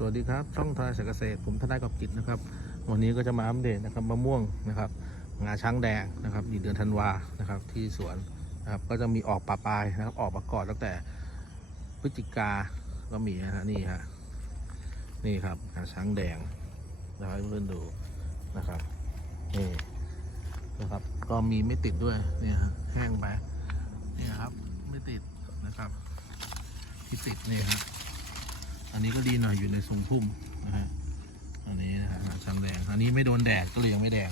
สวัสดีครับ ช่องทายเกษตรเกษตร ผมทนายกอบกิจนะครับ วันนี้ก็จะมาอัปเดตนะครับมะม่วงนะครับงาช้างแดงนะครับในเดือนธันวานะครับที่สวนนะครับก็จะมีออกปลาปลายนะครับออกมาก่อนตั้งแต่พฤศจิกาก็มีนะฮะนี่ฮะนี่ครับงาช้างแดงนะครับเพื่อนดูนะครับนี่นะครับก็มีไม่ติดด้วยเนี่ยฮะแห้งไปนี่ครับไม่ติดนะครับที่ติดนี่ยฮะ อันนี้ก็ดีหน่อยอยู่ในทรงพุ่มนะฮะอันนี้นะฮะช้างแดง อันนี้ไม่โดนแดดก็เลยยังไม่แดง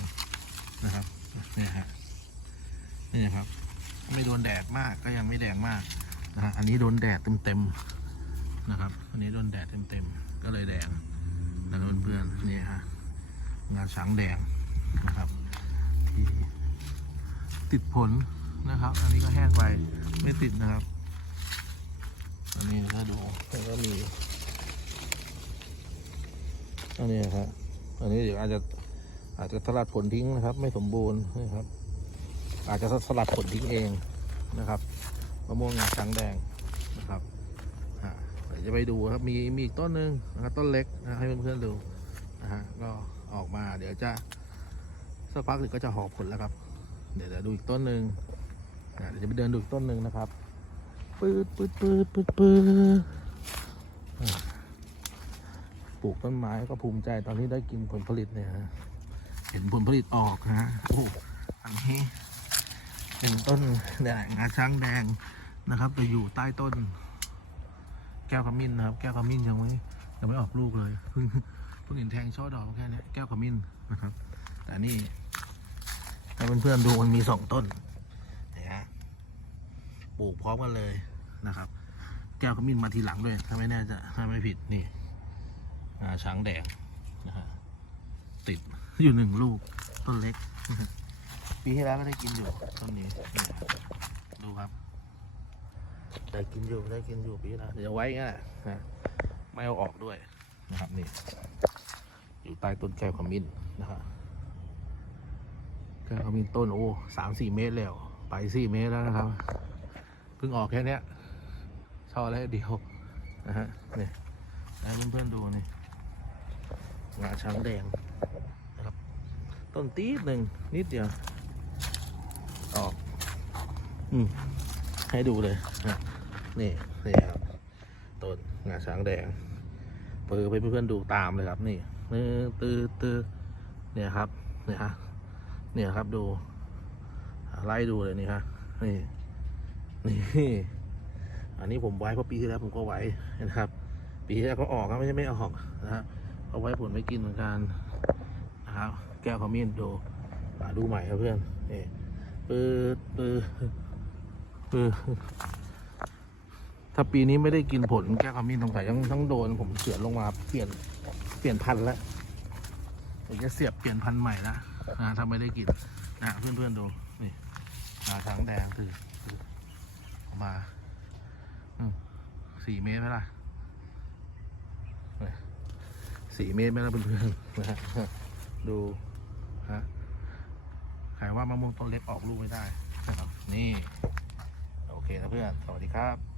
นะครับเนี่ยฮะนี่ครับไม่โดนแดดมากก็ยังไม่แดงมากนะฮะอันนี้โดนแดดเต็มๆนะครับ อันนี้โดนแดดเต็มๆก็เลยแดงนะเพื่อนๆนี่ฮะงาช้างแดงนะครับที่ติดผลนะครับ อันนี้ก็แห้งไปไม่ติดนะครับ อันนี้ถ้าดูมันก็มี อันนี้ครับอันนี้เดี๋ยวอาจจะอาจจะสลัดผลทิ้งนะครับ ไม่สมบูรณ์นะครับ อาจจะสลัดผลทิ้งเองนะครับมะม่วงงาช้างแดงนะครับเดี๋ยวจะไปดูครับ มีมีอีกต้นหนึ่งนะครับต้นเล็กนะให้เพื่อนๆดูนะฮะก็ออกมาเดี๋ยวจะสักพักหนึ่งก็จะหอบผลแล้วครับ เดี๋ยวเดี๋ยวดูอีกต้นหนึ่งเดี๋ยวจะไปเดินดูอีกต้นหนึ่งนะครับปืดปืดปืดปืดปืด ลูกต้นไม้ก็ภูมิใจตอนที่ได้กินผลผลิตเนี่ยฮะเห็นผลผลิตออกนะโอ้อันนี้เป็นต้นเนี่ยงาช้างแดงนะครับไปอยู่ใต้ต้น แก้วขมิ้นนะครับ แก้วขมิ้นยังไม่ยังไม่ออกลูกเลยเพิ่งเพิ่งเห็นแทงช่อดอกแค่นี้แก้วขมิ้นนะครับ แต่นี่ให้เพื่อนๆดูมันมีสองต้นเนี่ยฮะปลูกพร้อมกันเลยนะครับ แก้วขมิ้นมาทีหลังด้วย ถ้าไม่แน่จะถ้าไม่ผิดนี่ ช้างแดงนะฮะติดอยู่หนึ่งลูกต้นเล็ก ปีที่แล้วก็ได้กินอยู่ต้นนี้นี่ฮะดูครับ ได้กินอยู่ได้กินอยู่ปีที่แล้วเดี๋ยวไว้งั้นแหละนะไม่เอาออกด้วยนะครับนี่ อยู่ใต้ต้นแก้วขมิ้นนะครับแก้วขมิ้นต้นโอ้สามสี่เมตรแล้ว ไปสี่เมตรแล้วนะครับเพิ่งออกแค่เนี้ยช่อแรกเดียวนะฮะนี่ให้เพื่อนๆดูนี่ งาช้างแดงนะครับต้นตีดหนึ่งนิดเดียวออกอืมให้ดูเลยนะนี่นี่ครับต้นงาช้างแดงเปิดไปเพื่อนๆดูตามเลยครับ นี่นี่ตือตือเนี่ยครับเนี่ยฮะเนี่ยครับดูไล่ดูเลยนี่ฮะนี่นี่อันนี้ผมไว้เพราะปีที่แล้วผมก็ไว้นะครับ ปีที่แล้วก็ออกครับไม่ใช่ไม่ออกนะฮะ เอาไว้ผลไม่กินเหมือนกันนะครับ แก้วขมิ้นดูอ่าดูใหม่ครับเพื่อนนี่ปืดปืดปืดถ้าปีนี้ไม่ได้กินผลแก้วขมิ้นสงสัยต้องต้องโดน ผมเสียลงมาเปลี่ยนเปลี่ยนพันแล้วเดี๋ยวจะเสียบเปลี่ยนพันใหม่ละนะถ้าไม่ได้กินนะเพื่อนๆดูนี่งาช้างแดงคือออกมาสี่เมตรไหมล่ะ สี่เมตรไหมล่ะเพื่อนๆนะฮะดูฮะใครว่ามะม่วงต้นเล็กออกลูกไม่ได้นะครับนี่ โอเคนะเพื่อน สวัสดีครับ